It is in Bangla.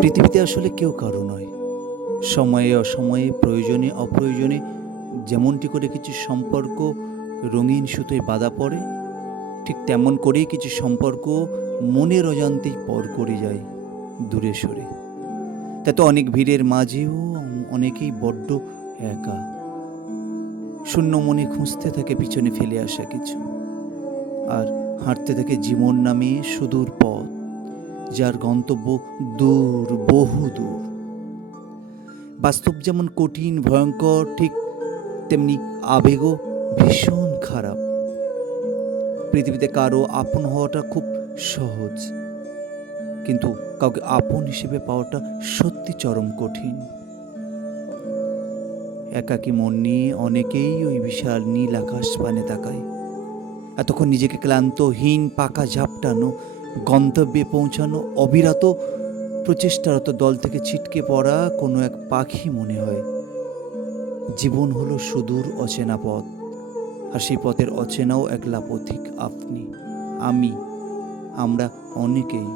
পৃথিবীতে আসলে কেউ কারো নয়। সময়ে অসময়ে, প্রয়োজনে অপ্রয়োজনে যেমনটি করে কিছু সম্পর্ক রঙিন সুতোয় বাঁধা পড়ে, ঠিক তেমন করেই কিছু সম্পর্ক মনের অজান্তেই পর করে যায় দূরে সরে। তাতে অনেক ভিড়ের মাঝেও অনেকেই বড্ড একা। শূন্য মনে খুঁজতে থাকে পিছনে ফেলে আসা কিছু। আর হাঁটতে থাকে জীবন নামে সুদূর পথ, যার গন্তব্য দূর, বহু দূর। বাস্তব যেমন কঠিন ভয়ঙ্কর, ঠিক তেমনি আবেগও ভীষণ খারাপ। পৃথিবীতে কারো আপন হওয়াটা খুব সহজ, কিন্তু কাউকে আপন হিসেবে পাওয়াটা সত্যি চরম কঠিন। একাকী মন নিয়ে অনেকেই ওই বিশাল নীল আকাশ পানে তাকায়। এতক্ষণ নিজেকে ক্লান্তহীন, পাকা ঝাপটানো, গন্তব্যে পৌঁছানো অবিরত প্রচেষ্টারত দল থেকে ছিটকে পড়া কোনো এক পাখি মনে হয়। জীবন হলো সুদূর অচেনা পথ, আর সেই পথের অচেনাও একলা পথিক আপনি, আমি, আমরা অনেকেই।